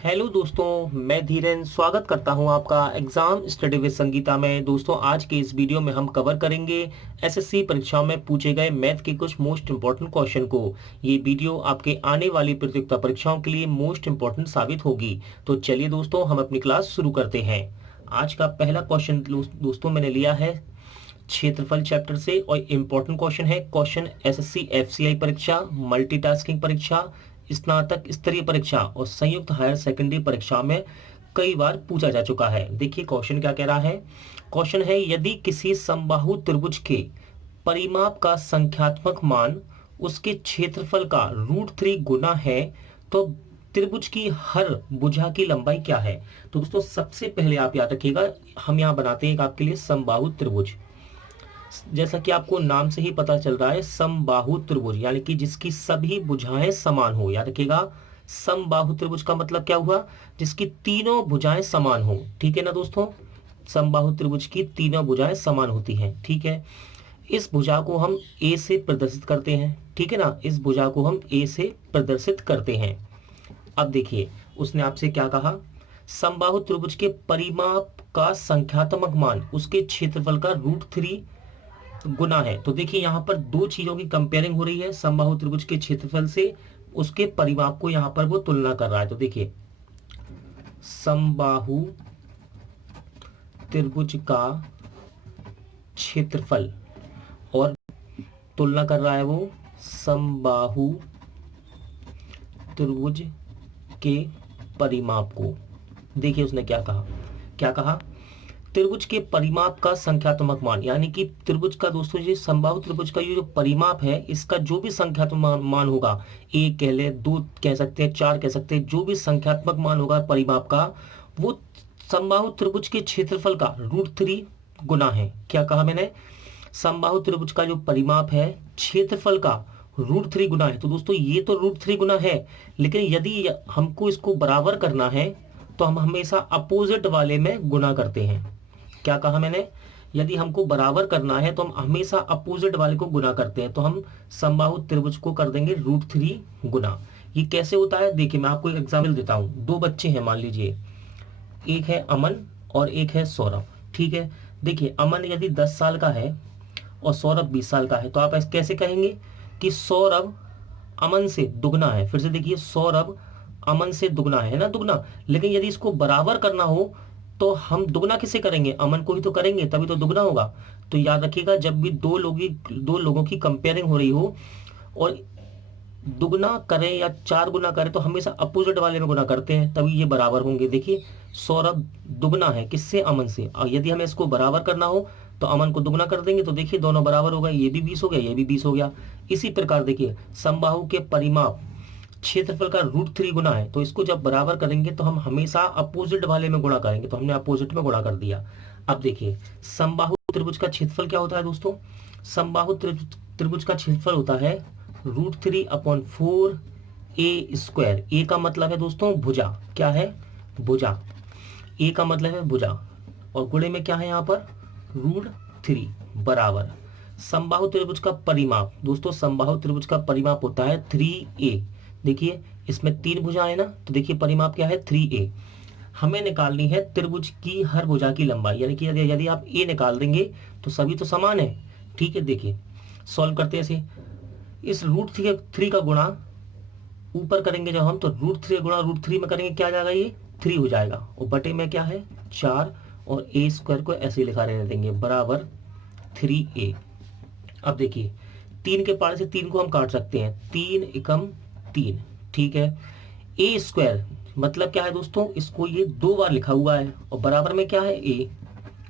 Hello दोस्तों, मैं धीरेन स्वागत करता हूं आपका एग्जाम स्टडी विद संगीता में। दोस्तों, आज के इस वीडियो में हम कवर करेंगे एसएससी परीक्षाओं में पूछे गए मैथ के कुछ मोस्ट इंपॉर्टेंट क्वेश्चन को। ये वीडियो आपके आने वाली प्रतियोगिता परीक्षाओं के लिए मोस्ट इंपॉर्टेंट साबित होगी। तो चलिए दोस्तों, हम अपनी क्लास शुरू करते हैं। आज का पहला क्वेश्चन दोस्तों मैंने लिया है क्षेत्रफल चैप्टर से और इम्पोर्टेंट क्वेश्चन है। क्वेश्चन एसएससी एफसीआई परीक्षा, मल्टीटास्किंग परीक्षा, स्नातक स्तरीय परीक्षा और संयुक्त हायर सेकेंडरी परीक्षा में कई बार पूछा जा चुका है। देखिए क्वेश्चन क्या कह रहा है। क्वेश्चन है, यदि किसी समबाहु त्रिभुज के परिमाप का संख्यात्मक मान उसके क्षेत्रफल का √3 गुना है तो त्रिभुज की हर भुजा की लंबाई क्या है। तो दोस्तों सबसे पहले आप याद रखिएगा, हम यहाँ बनाते हैं एक आपके लिए समबाहु त्रिभुज। जैसा कि आपको नाम से ही पता चल रहा है, समबाहु त्रिभुज यानी कि जिसकी सभी भुजाएं समान हो। याद रखिएगा, समबाहु त्रिभुज का मतलब क्या हुआ, जिसकी तीनों भुजाएं समान हो। ठीक है ना दोस्तों, समबाहु त्रिभुज की तीनों भुजाएं समान होती हैं। ठीक है, इस भुजा को हम ए से प्रदर्शित करते हैं। ठीक है ना, इस भुजा को हम ए से प्रदर्शित करते हैं। अब देखिए उसने आपसे क्या कहा, समबाहु त्रिभुज के परिमाप का संख्यात्मक मान उसके क्षेत्रफल का √3 गुना है। तो देखिए यहाँ पर दो चीजों की कंपेयरिंग हो रही है। समबाहु त्रिभुज के क्षेत्रफल से उसके परिमाप को यहाँ पर वो तुलना कर रहा है। तो देखिए समबाहु त्रिभुज का क्षेत्रफल और तुलना कर रहा है वो समबाहु त्रिभुज के परिमाप को। देखिए उसने क्या कहा, क्या कहा, त्रिभुज के परिमाप का संख्यात्मक मान, यानी कि त्रिभुज का दोस्तों ये समबाहु त्रिभुज का ये जो परिमाप है, इसका जो भी संख्यात्मक मान होगा, 1 कह ले, 2 कह सकते हैं, 4 कह सकते हैं, जो भी संख्यात्मक मान होगा परिमाप का, वो समबाहु त्रिभुज के क्षेत्रफल का √3 गुना है। क्या कहा मैंने, समबाहु त्रिभुज का जो परिमाप है क्षेत्रफल का √3 गुना है। तो दोस्तों ये तो √3 गुना है, लेकिन यदि हमको इसको बराबर करना है तो हम हमेशा अपोजिट वाले में गुना करते हैं। क्या कहा मैंने, यदि हमको बराबर करना है तो हम हमेशा अपोजिट वाले को गुना करते हैं। तो हम समबाहु त्रिभुज को कर देंगे √3 गुना। ये कैसे होता है, देखिए मैं आपको एक एग्जाम्पल देता हूँ। दो बच्चे हैं, मान लीजिए एक है अमन और एक है सौरभ। ठीक है, देखिए अमन यदि 10 साल का है और सौरभ 20 साल का है, तो आप ऐसे कैसे कहेंगे कि सौरभ अमन से दुगना है। फिर से देखिए, सौरभ अमन से दुगना है ना, दुगना। लेकिन यदि इसको बराबर करना हो तो हम दुगना किसे करेंगे, अमन को ही तो करेंगे, तभी तो दुगना होगा। तो याद रखिएगा, जब भी दो लोगों की कंपेयरिंग हो रही हो और दुगना करें या 4 गुना करें तो हमेशा अपोजिट वाले में गुना करते हैं, तभी ये बराबर होंगे। देखिए सौरभ दुगना है किससे, अमन से, और यदि हमें इसको बराबर करना हो तो अमन को दुगना कर देंगे। तो देखिए दोनों बराबर हो गए, ये भी 20 हो गया, ये भी 20 हो गया। इसी प्रकार देखिए समबाहु के परिमाप क्षेत्रफल का √3 गुना है, तो इसको जब बराबर करेंगे तो हम हमेशा अपोजिट वाले में गुणा करेंगे। तो हमने अपोजिट में गुणा कर दिया। अब देखिए समबाहु त्रिभुज का क्षेत्रफल क्या होता है दोस्तों, समबाहु त्रिभुज का क्षेत्रफल होता है √3/4 a²। ए का मतलब है दोस्तों भुजा, क्या है, भुजा। ए का मतलब है भुजा और गुणे में क्या है यहाँ पर √3 बराबर समबाहु त्रिभुज का परिमाप। दोस्तों समबाहु त्रिभुज का परिमाप होता है 3a। देखिए इसमें 3 भुजाएं है ना, तो देखिए परिमाप क्या है 3a। हमें निकालनी है त्रिभुज की हर भुजा की लंबाई, यानी कि यदि आप a निकाल देंगे तो सभी तो समान है। ठीक है, देखिए सॉल्व करते हैं ऐसे, इस √3 का गुणा ऊपर करेंगे जब हम, तो √3 गुणा √3 में करेंगे क्या आ जाएगा, ये 3 हो जाएगा, और बटे में क्या है 4, और a² को ऐसे लिखा रहने देंगे बराबर 3a। अब देखिए 3 के पार से 3 को हम काट सकते हैं, 3 एकम 3। ठीक है, a² मतलब क्या है दोस्तों, इसको ये 2 बार लिखा हुआ है और बराबर में क्या है a,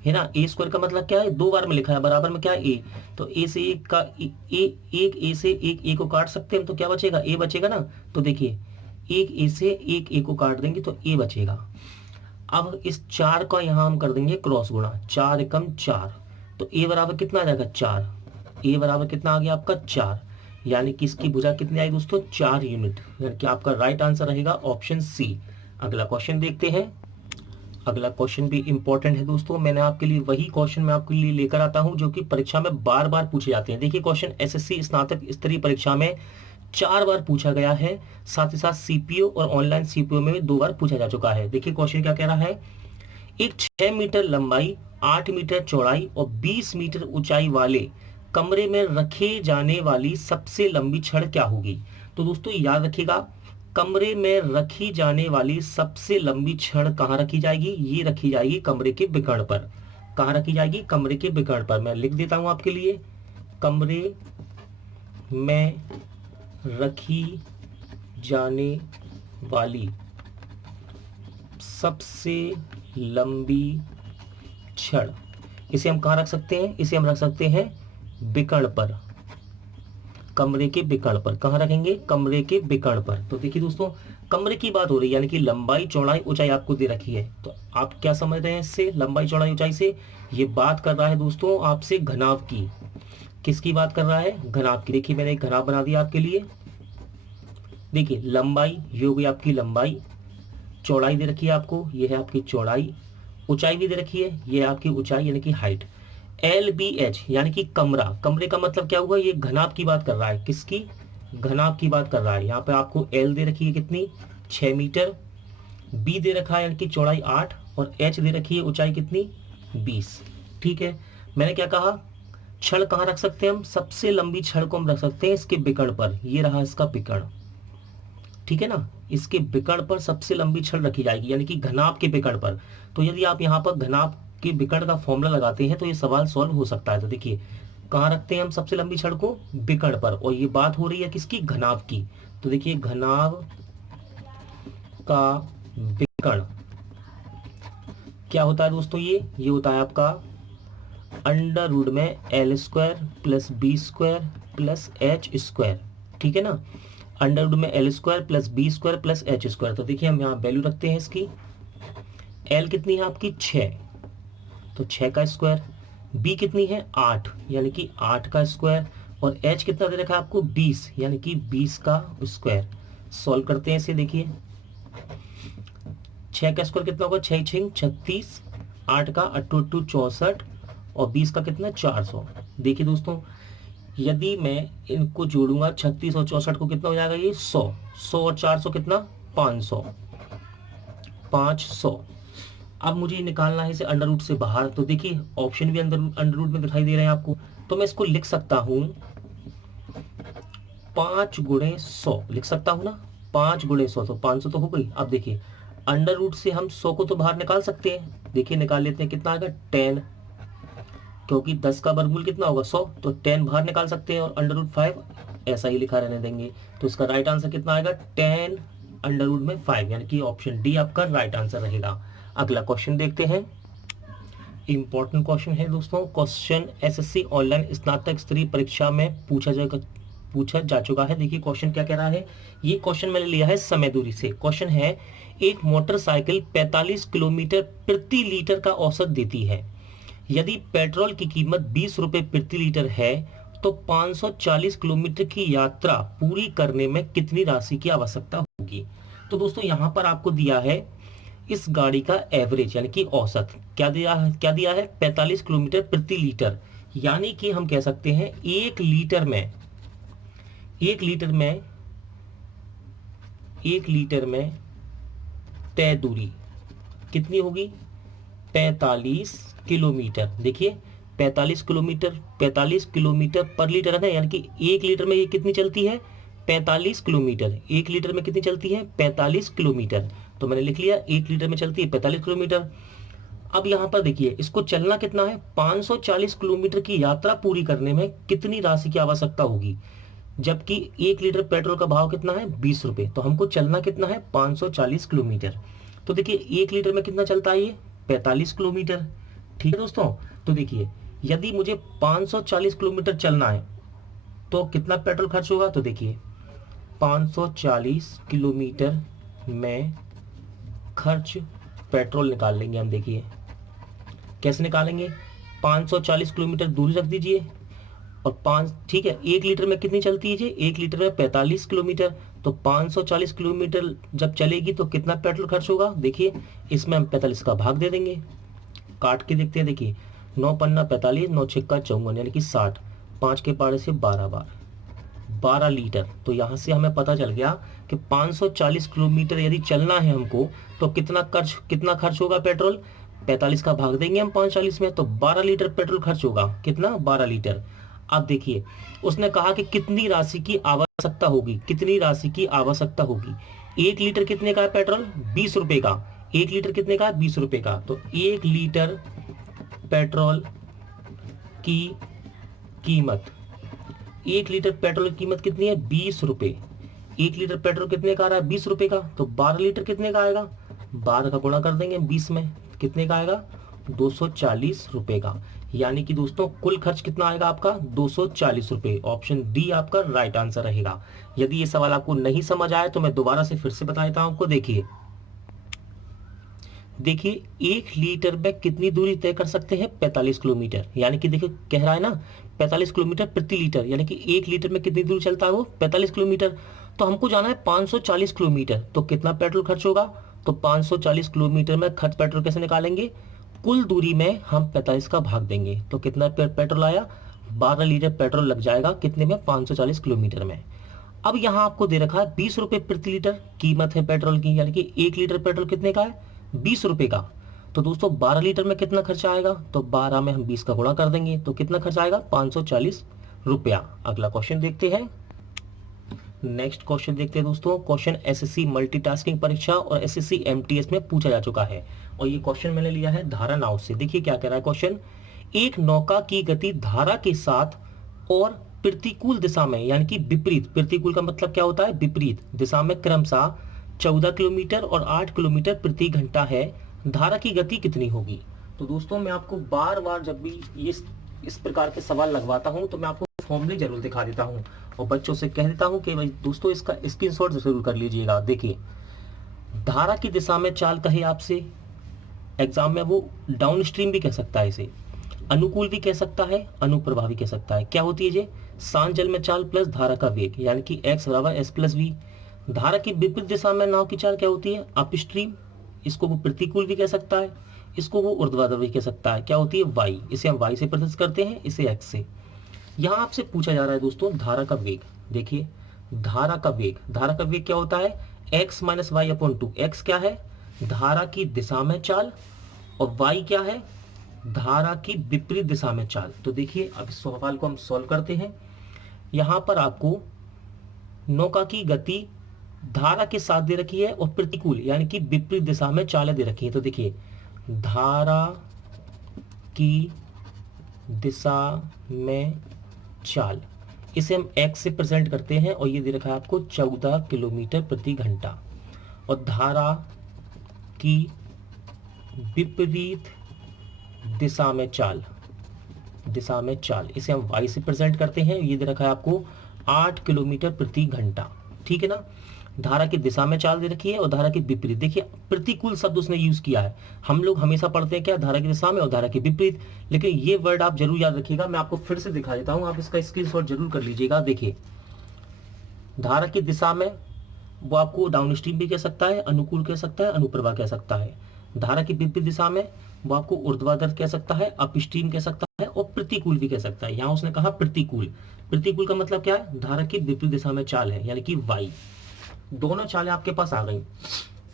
है ना। a² का मतलब क्या है, 2 बार में लिखा है, बराबर में क्या है a। तो a से एक का एक a से एक a को काट सकते हैं, तो क्या बचेगा, a बचेगा ना। तो देखिए एक a से एक a को काट देंगे तो a बचेगा। अब इस 4 का यहाँ हम कर देंगे क्रॉस गुणा, 4 एकम 4, तो a बराबर कितना आ जाएगा 4। a बराबर कितना आ गया आपका 4, यानी कि इसकी भुजा कितनी आई दोस्तों 4 यूनिट, यानी कि आपका राइट आंसर रहेगा ऑप्शन सी। अगला क्वेश्चन देखते हैं। अगला क्वेश्चन भी इंपॉर्टेंट है दोस्तों, मैंने आपके लिए वही क्वेश्चन मैं आपके लिए लेकर आता हूं जो कि परीक्षा में बार बार पूछे जाते हैं। देखिए क्वेश्चन एसएससी स्नातक स्तरीय परीक्षा में 4 बार पूछा गया है, साथ ही साथ सीपीओ और ऑनलाइन सीपीओ में भी 2 बार पूछा जा चुका है। देखिए क्वेश्चन क्या कह रहा है, एक 6 मीटर लंबाई, 8 मीटर चौड़ाई और 20 मीटर ऊंचाई वाले कमरे में रखे जाने वाली सबसे लंबी छड़ क्या होगी। तो दोस्तों याद रखिएगा, कमरे में रखी जाने वाली सबसे लंबी छड़ कहाँ रखी जाएगी, ये रखी जाएगी कमरे के विकर्ण पर। कहाँ रखी जाएगी, कमरे के विकर्ण पर। मैं लिख देता हूं आपके लिए, कमरे में रखी जाने वाली सबसे लंबी छड़, इसे हम कहाँ रख सकते हैं, इसे हम रख सकते हैं विकर्ण पर, कमरे के विकर्ण पर। कहाँ रखेंगे, कमरे के विकर्ण पर। तो देखिए दोस्तों, कमरे की बात हो रही है, यानी कि लंबाई चौड़ाई ऊंचाई आपको दे रखी है। तो आप क्या समझ रहे हैं इससे, लंबाई चौड़ाई ऊंचाई से? ये बात कर रहा है दोस्तों आपसे घनाभ की। किसकी बात कर रहा है, घनाभ की। देखिए मैंने एक घनाभ बना दिया आपके लिए। देखिए लंबाई, ये हो गई आपकी लंबाई, चौड़ाई दे रखी है आपको, ये है आपकी चौड़ाई, ऊंचाई भी दे रखी है, ये है आपकी ऊंचाई यानी कि हाइट। LBH यानी कि कमरा, कमरे का मतलब क्या हुआ, ये घनाभ की बात कर रहा है। किसकी, घनाभ की बात कर रहा है। यहाँ पे आपको L दे रखी है कितनी, 6 मीटर, B दे रखा है यानी कि चौड़ाई 8, और H दे रखी है ऊंचाई कितनी, 20। ठीक है, मैंने क्या कहा, छड़ कहाँ रख सकते हैं हम, सबसे लंबी छड़ को हम रख सकते हैं इसके विकर्ण पर। ये रहा इसका विकर्ण, ठीक है ना, इसके विकर्ण पर सबसे लंबी छड़ रखी जाएगी, यानी कि घनाभ के विकर्ण पर। तो यदि आप यहाँ पर घनाभ के विकर्ण का फॉर्मूला लगाते हैं तो ये सवाल सॉल्व हो सकता है। तो देखिए कहाँ रखते हैं हम सबसे लंबी छड़ को, विकर्ण पर, और ये बात हो रही है किसकी, घनाभ की। तो देखिए घनाभ का विकर्ण क्या होता है दोस्तों, ये होता है आपका अंडर रूट में L² plus B² plus H²। ठीक है ना, अंडर रूट में L² plus B² plus H²। तो देखिए हम यहाँ वैल्यू रखते हैं इसकी। L कितनी है आपकी, 6, तो 6 का स्क्वायर। B कितनी है, 8, यानी कि 8 का स्क्वायर। और H कितना दे रखा है आपको, 20, यानी कि 20 का स्क्वायर। सॉल्व करते हैं इसे। देखिए 6 का स्क्वायर कितना होगा, 6 6 36, 8 का 8 8 64, और 20 का कितना, 400। देखिए दोस्तों, यदि मैं इनको जोड़ूंगा 36 और 64 को, कितना हो जाएगा ये, 100। 100 और 400 कितना, 500। 500। अब मुझे निकालना है इसे अंडर रूट से बाहर। तो देखिए ऑप्शन भी अंडर रूट में दिखाई दे रहे हैं आपको। तो मैं इसको लिख सकता हूं 5 गुणे 100 लिख सकता हूं ना, 5 गुणे 100, तो 500 तो हो गई। अब देखिए अंडर रूट से हम 100 को तो बाहर निकाल सकते हैं। देखिए निकाल लेते हैं, कितना आएगा, 10, क्योंकि 10 का वर्गमूल कितना होगा, 100, तो 10 बाहर निकाल सकते हैं, और अंडर रूट 5 ऐसा ही लिखा रहने देंगे। तो इसका राइट आंसर कितना आएगा, 10 अंडर रूट में 5, यानी कि ऑप्शन डी आपका राइट आंसर रहेगा। अगला क्वेश्चन देखते हैं, इंपॉर्टेंट क्वेश्चन है दोस्तों। क्वेश्चन SSC ऑनलाइन स्नातक स्तरीय परीक्षा में पूछा जा चुका है। देखिए क्वेश्चन क्या कह रहा है, ये क्वेश्चन मैंने लिया है समय दूरी से। क्वेश्चन है, एक मोटरसाइकिल 45 किलोमीटर प्रति लीटर का औसत देती है। यदि पेट्रोल की कीमत 20 रुपए प्रति लीटर है तो 540 किलोमीटर की यात्रा पूरी करने में कितनी राशि की आवश्यकता होगी। तो दोस्तों यहाँ पर आपको दिया है इस गाड़ी का एवरेज, यानी कि औसत। क्या दिया है, 45 किलोमीटर प्रति लीटर, यानी कि हम कह सकते हैं 1 लीटर में तय दूरी कितनी होगी, 45 किलोमीटर। देखिए 45 किलोमीटर पर लीटर है ना, यानी कि 1 लीटर में ये कितनी चलती है, 45 किलोमीटर। 1 लीटर में कितनी चलती है, 45 किलोमीटर। तो मैंने लिख लिया 1 लीटर में चलती है 45 किलोमीटर। अब यहाँ पर देखिए इसको चलना कितना है, 540 किलोमीटर की यात्रा पूरी करने में कितनी राशि की आवश्यकता होगी, जबकि 1 लीटर पेट्रोल का भाव कितना है, 20 रुपए। तो हमको चलना कितना है, 540 किलोमीटर। तो देखिए 1 लीटर में कितना चलता है ये, 45 किलोमीटर। ठीक है दोस्तों, तो देखिए यदि मुझे 540 किलोमीटर चलना है तो कितना पेट्रोल खर्च होगा। तो देखिए 540 किलोमीटर में खर्च पेट्रोल निकाल लेंगे हम। देखिए कैसे निकालेंगे, 540 किलोमीटर दूरी रख दीजिए, और 5, ठीक है, 1 लीटर में कितनी चलती है जी, 1 लीटर में 45 किलोमीटर। तो 540 किलोमीटर जब चलेगी तो कितना पेट्रोल खर्च होगा। देखिए इसमें हम 45 का भाग दे देंगे, काट के देखते हैं। देखिए 9 पन्ना 45, 9 छिक्का 54, यानी कि 60, 5 के पारे से 12 बार, 12 लीटर। तो यहाँ से हमें पता चल गया कि 540 किलोमीटर यदि चलना है हमको तो कितना खर्च होगा पेट्रोल। 45 का भाग देंगे हम 540 में, तो 12 लीटर पेट्रोल खर्च होगा। कितना? 12 लीटर। अब देखिए उसने कहा कि कितनी राशि की आवश्यकता होगी, कितनी राशि की आवश्यकता होगी। 1 लीटर कितने का है पेट्रोल? 20 रुपए का। 1 लीटर कितने का है? 20 रुपए का। तो 1 लीटर पेट्रोल की कीमत, 1 लीटर पेट्रोल की कीमत कितनी है? 20 रुपए। 1 लीटर पेट्रोल कितने का आ रहा है? 20 रुपए का। तो 12 लीटर कितने का आएगा? 12 का गुणा कर देंगे 20 में, कितने का आएगा? 240 रुपए का। यानी कि दोस्तों कुल खर्च कितना आएगा आपका? 240 रुपए। ऑप्शन डी आपका राइट आंसर रहेगा। यदि ये सवाल आपको नहीं समझ आया तो मैं दोबारा से फिर से बता देता हूं आपको। देखिए 1 लीटर में कितनी दूरी तय कर सकते हैं? 45 किलोमीटर। यानी कि देखिए कह रहा है ना 45 किलोमीटर प्रति लीटर, यानी कि 1 लीटर में कितनी दूरी चलता है वो? 45 किलोमीटर। तो हमको जाना है 540 किलोमीटर, तो कितना पेट्रोल खर्च होगा? तो 540 किलोमीटर में खर्च पेट्रोल कैसे निकालेंगे? कुल दूरी में हम 45 का भाग देंगे, तो कितना पेट्रोल आया? 12 लीटर पेट्रोल लग जाएगा कितने में? 540 किलोमीटर में। अब यहाँ आपको दे रखा है 20 रुपए प्रति लीटर कीमत है पेट्रोल की, यानी कि 1 लीटर पेट्रोल कितने का है? 20 रुपए का। तो दोस्तों 12 लीटर में कितना खर्चा आएगा? तो 12 में हम 20 का गुणा कर देंगे, तो कितना खर्च आएगा? 540 रुपया। अगला क्वेश्चन देखते हैं। नेक्स्ट क्वेश्चन देखते हैं दोस्तों। क्वेश्चन एसएससी मल्टीटास्किंग परीक्षा और एसएससी एमटीएस में पूछा जा चुका है, और ये क्वेश्चन मैंने लिया है धारा नाव से। देखिए क्या कह रहा है क्वेश्चन। एक नौका की गति धारा के साथ और प्रतिकूल दिशा में, यानी कि विपरीत, प्रतिकूल का मतलब क्या होता है? विपरीत दिशा में क्रमशः 14 किलोमीटर और 8 किलोमीटर प्रति घंटा है, धारा की गति कितनी होगी? तो दोस्तों मैं आपको बार बार जब भी इस प्रकार के सवाल लगवाता हूं तो मैं आपको फॉर्मूले जरूर दिखा देता हूं और बच्चों से कह देता हूं कि भाई दोस्तों इसका स्क्रीनशॉट जरूर कर लीजिएगा। देखिए धारा की दिशा में चाल कहे आपसे एग्जाम में, वो डाउन स्ट्रीम भी कह सकता है, इसे अनुकूल भी कह सकता है, अनुप्रवाह भी कह सकता है। क्या होती है ये? शांत जल में चाल प्लस धारा का वेग, यानी कि x बराबर एस प्लस वी। धारा की विपरीत दिशा में नाव की चाल क्या होती है? अपस्ट्रीम। इसको वो प्रतिकूल भी कह सकता है, इसको वो ऊर्ध्वाधर भी कह सकता है। क्या होती है? y। इसे हम y से प्रदर्शित करते हैं, इसे x से। यहाँ आपसे पूछा जा रहा है दोस्तों धारा का वेग। देखिए धारा का वेग, धारा का वेग क्या होता है? x minus y upon 2। X क्या है? धारा की दिशा में चाल, और y क्या है? धारा की विपरीत दिशा में चाल। तो देखिए अब इस सवाल को हम सॉल्व करते हैं। यहाँ पर आपको नौका की गति धारा के साथ दे रखी है और प्रतिकूल यानी कि विपरीत दिशा में चालें दे रखी है। तो देखिए धारा की दिशा में चाल, इसे हम x से प्रेजेंट करते हैं और ये दे रखा है आपको 14 किलोमीटर प्रति घंटा, और धारा की विपरीत दिशा में चाल, इसे हम y से प्रेजेंट करते हैं, ये दे रखा है आपको 8 किलोमीटर प्रति घंटा। ठीक है ना? धारा की दिशा में चाल दे रखी है और धारा की विपरीत। देखिए प्रतिकूल शब्द उसने यूज किया है। हम लोग हमेशा पढ़ते हैं क्या? धारा की दिशा में और धारा की विपरीत, लेकिन ये वर्ड आप जरूर याद रखिएगा। मैं आपको फिर से दिखा देता हूं, आप इसका स्क्रीनशॉट जरूर कर लीजिएगा। देखिए धारा की दिशा में वो आपको डाउन स्ट्रीम भी कह सकता है, अनुकूल कह सकता है, अनुप्रवाह कह सकता है। धारा की विपरीत दिशा में वो आपको ऊर्ध्वाधर कह सकता है, अपस्ट्रीम कह सकता है, और प्रतिकूल भी कह सकता है। यहाँ उसने कहा प्रतिकूल। प्रतिकूल का मतलब क्या है? धारा की विपरीत दिशा में चाल है, यानी कि वाई। दोनों चालें आपके पास आ गई।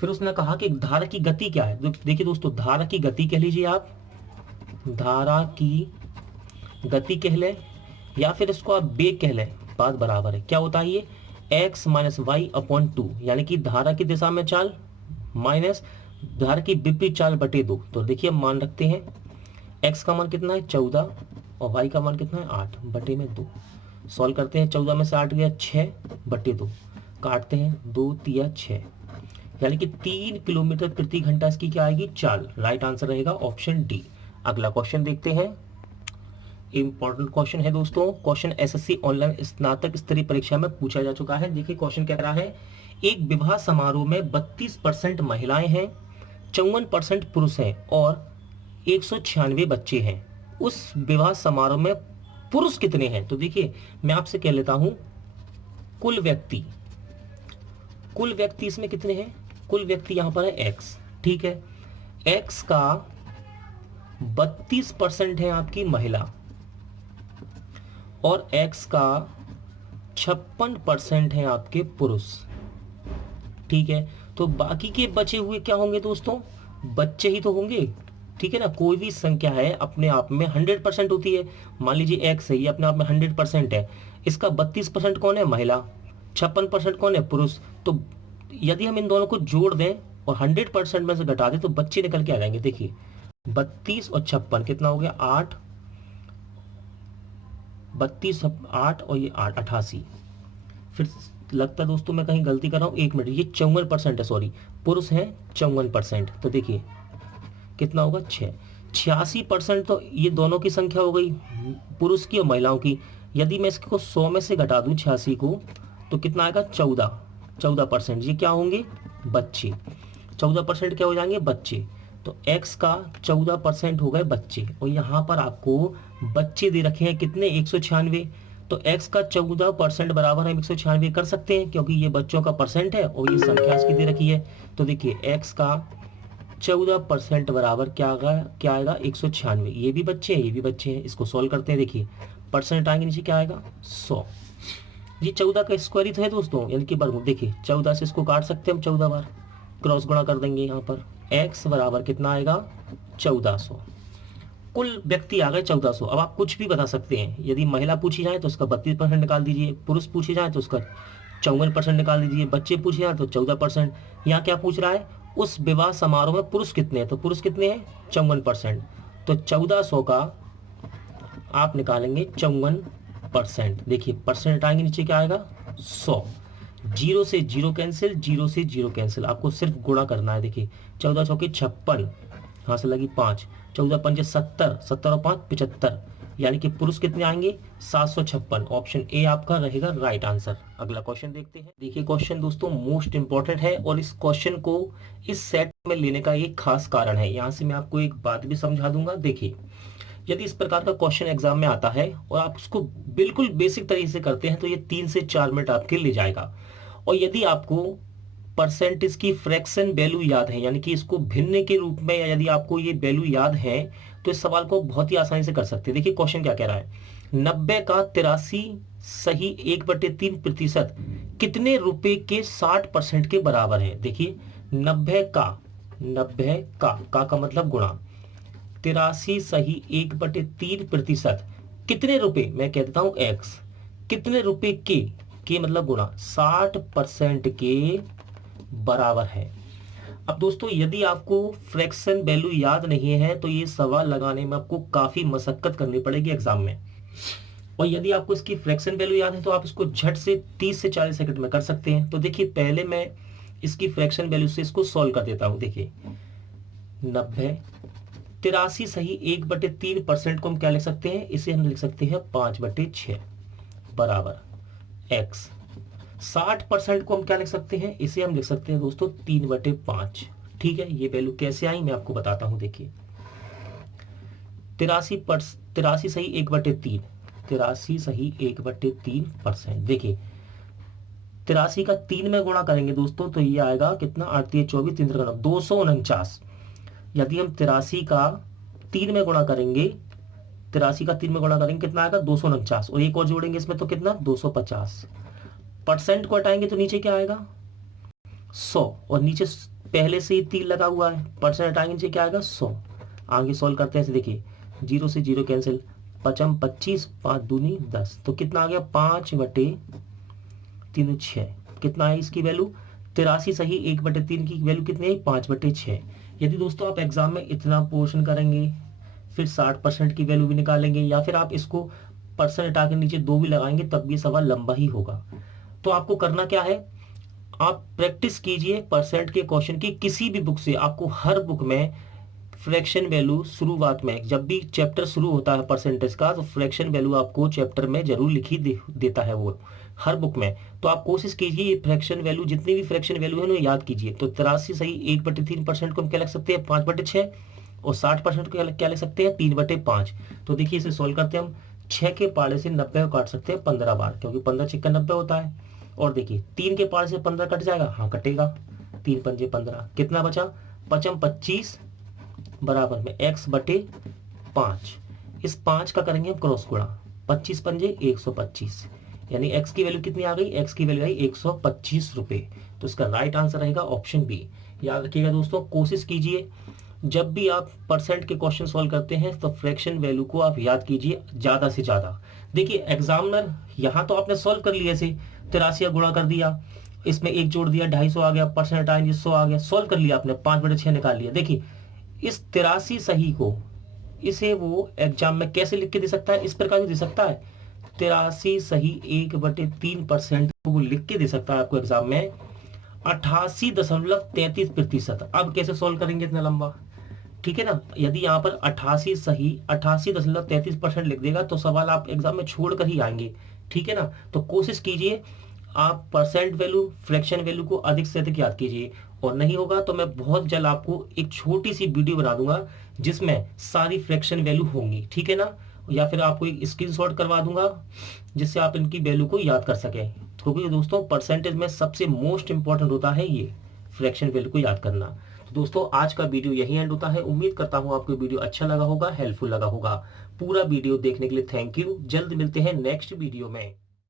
फिर उसने कहा कि धारा की गति क्या है? देखिए दोस्तों धारा की गति कह लीजिए आप, धारा की गति कह ले, या फिर इसको आप वेग कह ले, बात बराबर है। क्या होता है ये? x माइनस वाई अपॉन 2, यानी कि धारा की दिशा में चाल माइनस धारा की विपरीत चाल बटे 2। तो देखिए हम मान रखते हैं x का मान कितना है? 14, और y का मान कितना है? 8 बटे में 2। सॉल्व करते हैं, 14 में से 8 गया 6 बटे 2, काटते हैं 2 तिया 6, यानी कि 3 किलोमीटर प्रति घंटा इसकी क्या आएगी? चाल। राइट आंसर रहेगा ऑप्शन डी। अगला क्वेश्चन देखते हैं। इंपॉर्टेंट क्वेश्चन है दोस्तों। क्वेश्चन एसएससी ऑनलाइन स्नातक स्तरीय परीक्षा में पूछा जा चुका है। देखिए क्वेश्चन कह रहा है, एक विवाह समारोह में 32% महिलाएं हैं, 54% पुरुष हैं और 196 बच्चे हैं। उस विवाह समारोह में पुरुष कितने हैं? तो देखिए मैं आपसे कह लेता हूं कुल व्यक्ति इसमें कितने हैं? कुल व्यक्ति यहां पर है x। ठीक है, x का 32% है आपकी महिला, और x का 56% हैं आपके पुरुष। ठीक है, तो बाकी के बचे हुए क्या होंगे दोस्तों, बच्चे ही तो होंगे। ठीक है ना, कोई भी संख्या है अपने आप में 100% होती है। मान लीजिए एक्स है, ये अपने आप में 100% है। इसका 32% कौन है, महिला। 56% कौन है, पुरुष। तो यदि हम इन दोनों को जोड़ दें और 100% में से घटा दें तो बच्चे निकल के आ जाएंगे। देखिए 32 और 56 कितना हो गया, 8। 32 8 और ये 8, 88। फिर लगता है दोस्तों मैं कहीं गलती कर रहा हूँ, 1 मिनट, ये 54% है, सॉरी, पुरुष हैं 54%। तो देखिए कितना होगा, 6। 86% तो ये दोनों की संख्या हो गई, पुरुष की और महिलाओं की। यदि मैं इसको 100 में से घटा दूं 86 को तो कितना आएगा, 14%। ये क्या होंगे, बच्चे। 14% क्या हो जाएंगे, बच्चे। तो x का 14% हो गए बच्चे। और यहाँ पर आपको बच्चे दे रखे हैं कितने, 196। तो x का 14% बराबर हम 196 कर सकते हैं, क्योंकि ये बच्चों का परसेंट है और ये संख्या इसकी दे रखी है। तो देखिए x का 14% बराबर क्या आएगा 196। ये भी बच्चे हैं, ये भी बच्चे हैं। इसको सॉल्व करते हैं, देखिए परसेंट आएंगे नीचे, क्या आएगा 100। ये 14 का स्क्वायर ही तो है दोस्तों, यानी कि वर्गमूल। देखिए 14 से इसको काट सकते हैं हम 14 बार, क्रॉस गुणा कर देंगे। यहाँ पर x बराबर कितना आएगा, 1400। कुल व्यक्ति आ गए 1400। अब आप कुछ भी बता सकते हैं। यदि महिला पूछी जाए तो उसका 32% निकाल दीजिए, पुरुष पूछे जाए तो उसका 54% निकाल दीजिए, बच्चे पूछे जाए तो 14%। यहाँ क्या पूछ रहा है, उस विवाह समारोह में पुरुष कितने हैं, तो पुरुष कितने हैं, 54%। तो 1400 का आप निकालेंगे 54%। देखिए परसेंट आएंगे नीचे, क्या आएगा 100। 0 से 0 कैंसिल, 0 से 0 कैंसिल, आपको सिर्फ गुणा करना है। देखिए 14 चौके 56, यहाँ से लगी 5, 14 पंजे 70, 70 और 5 75, यानी कि पुरुष कितने आएंगे 756। ऑप्शन ए आपका रहेगा राइट आंसर। अगला क्वेश्चन देखते हैं। देखिए क्वेश्चन दोस्तों मोस्ट इंपॉर्टेंट है और इस क्वेश्चन को इस सेट में लेने का एक खास कारण है। यहाँ से मैं आपको एक बात भी समझा दूंगा। देखिए यदि इस प्रकार का क्वेश्चन एग्जाम में आता है और आप उसको बिल्कुल बेसिक तरीके से करते हैं तो ये 3 से 4 मिनट आपके ले जाएगा। और यदि आपको परसेंटेज की फ्रैक्शन वैल्यू याद है, यानी कि इसको भिन्न के रूप में, या यदि आपको ये वैल्यू याद है तो इस सवाल को बहुत ही आसानी से कर सकते हैं। देखिए क्वेश्चन क्या कह रहा है, 90 का 83 सही 1/3% कितने रुपए के 60% के बराबर है। देखिए 90 का मतलब गुणा, 83 सही 1/3% कितने रुपए, मैं कह देता हूं x, कितने रुपए के मतलब गुणा 60% के बराबर है। अब दोस्तों यदि आपको फ्रैक्शन वैल्यू याद नहीं है तो ये सवाल लगाने में आपको काफी मशक्कत करनी पड़ेगी एग्जाम में। और यदि आपको इसकी फ्रैक्शन वैल्यू याद है तो आप इसको झट से 30 से 40 सेकंड में कर सकते हैं। तो देखिए पहले मैं इसकी फ्रैक्शन वैल्यू से इसको सॉल्व कर देता हूं। देखिए 90, 83 सही 1/3% को हम क्या लिख सकते हैं, इसे हम लिख सकते हैं 5/6 बराबर x। 60% को हम क्या लिख सकते हैं, इसे हम लिख सकते हैं दोस्तों 3/5। ठीक है, ये वैल्यू कैसे आई मैं आपको बताता हूं। देखिए 83 सही 1/3, 83 सही 1/3%। देखिए 83 का 3 में गुणा करेंगे दोस्तों तो ये आएगा कितना, 8 3 24, 3 3 249। यदि हम 83 का 3 में गुणा करेंगे, 83 का 3 में गुणा करेंगे कितना आएगा 249, और एक और जोड़ेंगे इसमें तो कितना 250। परसेंट को हटाएंगे तो नीचे क्या आएगा 100, और नीचे पहले से ही 3 लगा हुआ है, परसेंट हटाएंगे नीचे क्या आएगा 100। आगे सॉल्व करते हैं। देखिए 0 से 0 कैंसिल, 5 25, 5 दूनी 10, तो कितना आ गया 5/3 6। कितना है इसकी वैल्यू, 83 सही 1/3 की वैल्यू कितनी है 5/6। यदि दोस्तों आप एग्जाम में इतना पोर्शन करेंगे फिर 60% की वैल्यू भी निकालेंगे, या फिर आप इसको परसेंट हटा के नीचे 2 भी लगाएंगे तब भी सवाल लंबा ही होगा। तो आपको करना क्या है, आप प्रैक्टिस कीजिए परसेंट के क्वेश्चन की किसी भी बुक से। आपको हर बुक में फ्रैक्शन वैल्यू शुरुआत में, जब भी चैप्टर शुरू होता है परसेंटेज का, तो फ्रैक्शन वैल्यू आपको चैप्टर में जरूर लिखी देता है वो हर बुक में। तो आप कोशिश कीजिए फ्रैक्शन वैल्यू, जितनी भी फ्रैक्शन वैल्यू है उन्हें याद कीजिए। तो 83 सही 1/3% को हम क्या लिख सकते हैं 5/6, और 60% को क्या लिख सकते हैं 3/5। तो देखिए इसे सोल्व करते हैं हम। 6 के पाड़े से 90 को काट सकते हैं 15 बार, क्योंकि 15 6 90 होता है। और देखिए 3 के पाड़े से 15 कट जाएगा, हाँ कटेगा, 3 पंजे 15, कितना बचा 5 25 बराबर में x/5। इस 5 का करेंगे हम क्रॉस गुणा, 25 पंजे 125, यानी एक्स की वैल्यू कितनी आ गई, एक्स की वैल्यू आई 125 रुपये। तो इसका राइट आंसर रहेगा ऑप्शन बी। याद रखिएगा दोस्तों, कोशिश कीजिए जब भी आप परसेंट के क्वेश्चन सॉल्व करते हैं तो फ्रैक्शन वैल्यू को आप याद कीजिए ज़्यादा से ज़्यादा। देखिए एग्जामिनर, यहाँ तो आपने सॉल्व कर लिया, ऐसे 83 गुणा कर दिया, इसमें एक जोड़ दिया 250 आ गया, परसेंट आए 100 आ गया, सॉल्व कर लिया आपने, 5/6 निकाल लिया। देखिए इस 83 सही को इसे वो एग्जाम में कैसे लिख के दे सकता है, इस प्रकार भी दे सकता है, 83 सही 1/3% वो लिख के दे सकता है आपको एग्जाम में 88.33%। अब कैसे सॉल्व करेंगे इतना लंबा, ठीक है ना। यदि यहाँ पर 88 सही 88.33% लिख देगा तो सवाल आप एग्जाम में छोड़ कर ही आएंगे, ठीक है ना। तो कोशिश कीजिए आप परसेंट वैल्यू फ्रैक्शन वैल्यू को अधिक से अधिक याद कीजिए, और नहीं होगा तो मैं बहुत जल्द आपको एक छोटी सी वीडियो बना दूंगा जिसमें सारी फ्रैक्शन वैल्यू होंगी, ठीक है ना। या फिर आपको एक स्क्रीनशॉट करवा दूंगा जिससे आप इनकी वैल्यू को याद कर सकें, क्योंकि दोस्तों परसेंटेज में सबसे मोस्ट इंपॉर्टेंट होता है ये फ्रैक्शन वैल्यू को याद करना। तो दोस्तों आज का वीडियो यही एंड होता है। उम्मीद करता हूँ आपको वीडियो अच्छा लगा होगा, हेल्पफुल लगा होगा। पूरा वीडियो देखने के लिए थैंक यू। जल्द मिलते हैं नेक्स्ट वीडियो में।